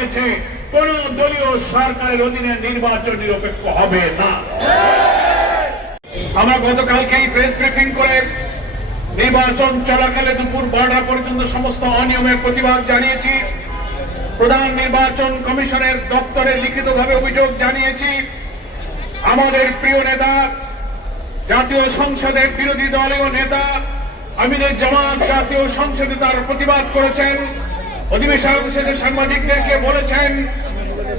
হয়েছে কোন দলীয় সরকারের অধীনে নির্বাচন নিরপেক্ষ হবে না। আমরা গতকালকেই প্রেস ব্রিফিং করে নির্বাচন চলাকালে দুপুর 12টা পর্যন্ত সমস্ত অনিয়মের প্রতিবাদ জানিয়েছি। প্রধান নির্বাচন কমিশনের দপ্তরে লিখিতভাবে অভিযোগ জানিয়েছি। আমাদের প্রিয় নেতা, জাতীয় সংসদের বিরোধী দলীয় নেতা আমিনুল জামান জাতীয় সংসদে তার প্রতিবাদ করেছেন, অধিবেশন শেষে সাংবাদিকদেরকে বলেছেন।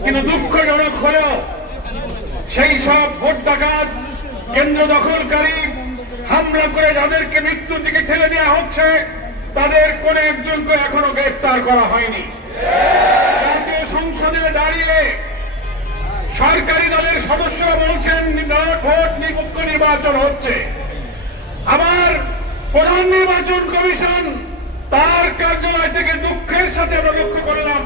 কিন্তু দুঃখজনক হলেও সেই সব ভোট ডাকাত, কেন্দ্র দখলকারী, হামলা করে যাদেরকে মৃত্যুর দিকে ঠেলে দেওয়া হচ্ছে, তাদের কোন একজনকে এখনো গ্রেফতার করা হয়নি। জাতীয় সংসদে দাঁড়িয়ে সরকারি দলের সদস্যরা বলছেন ভোট নিরপেক্ষ নির্বাচন হচ্ছে। আবার প্রধান নির্বাচন কমিশন তার কার্যালয় থেকে দুঃখের সাথে আমরা লক্ষ্য করলাম,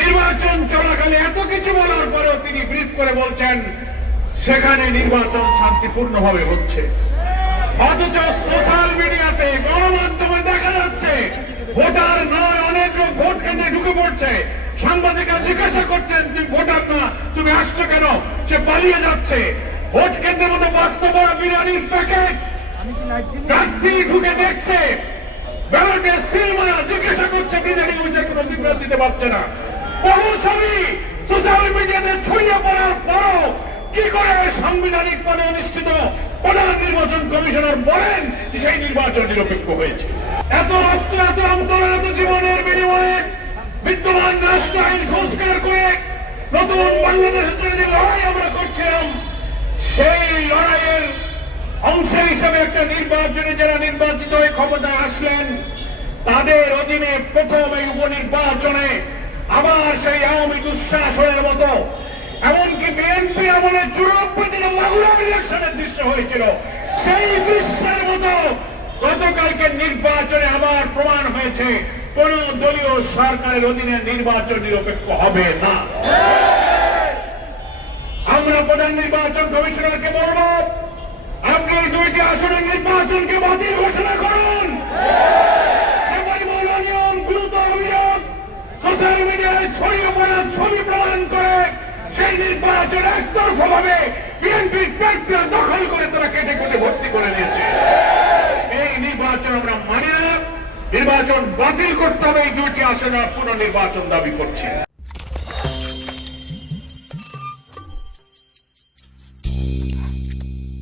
নির্বাচন চলাকালে এত কিছু বলার পরেও তিনি ব্রিফ করে বলছেন সেখানে নির্বাচন শান্তিপূর্ণভাবে হচ্ছে। অথচ সোশ্যাল মিডিয়াতে, গণমাধ্যমে দেখা যাচ্ছে ভোটার নয়, অনেক লোক ভোট কেন্দ্রে ঢুকে পড়ছে। সাংবাদিকরা জিজ্ঞাসা করছেন তুমি ভোটার না, তুমি আসছো কেন? সে পালিয়ে যাচ্ছে। ভোট কেন্দ্রের মধ্যে বাস্তব বিরিয়ানির প্যাকেট প্রার্থী ঢুকে দেখছে, ব্যালটে সিল মারা, জিজ্ঞাসা করছে বিরিয়ানি বুঝে কোনো বিবৃতি দিতে পারছে না। বহু ছবি সোশ্যাল মিডিয়াতে ছড়িয়ে পড়ার পরও কি করে সাংবিধানিক পদে অনুষ্ঠিত প্রধান নির্বাচন কমিশনার বলেন যে সেই নির্বাচন নিরপেক্ষ হয়েছে? এত রক্ত, এত অন্তর, এত জীবনের বিনিময়ে বিদ্যমান রাষ্ট্র আইন সংস্কার করে নতুন বাংলাদেশের জন্য যে লড়াই আমরা করছিলাম, সেই লড়াইয়ের অংশ হিসেবে একটা নির্বাচনে যারা নির্বাচিত হয়ে ক্ষমতায় আসলেন, তাদের অধীনে প্রথম এই উপনির্বাচনে আবার সেই আওয়ামী দুঃশাসনের মতো, এমনকি বিএনপি আমলে 94 দিনে মাগুরা ইলেকশনের দৃশ্য হয়েছিল, সেই দৃশ্যের মতো গতকালকে নির্বাচনে আবার প্রমাণ হয়েছে কোন দলীয় সরকারের অধীনে নির্বাচন নিরপেক্ষ হবে না। আমরা প্রধান নির্বাচন কমিশনারকে বলব, আপনি এই দুইটি আসনের নির্বাচনকে বাতিল ঘোষণা করুন। অনিয়ম, গুরুতর অভিযোগ সোশ্যাল মিডিয়ায় ছড়িয়ে পড়ার ছবি প্রমাণ করে সেই নির্বাচন একতরফা ভাবে বিএনপির প্রার্থীরা দখল করে তারা কেটে কেটে ভর্তি করে নিয়েছে। এই নির্বাচন আমরা মানি না, নির্বাচন বাতিল করতে হবে। এই দুইটি আসনে পুনর্নির্বাচন দাবি করছে।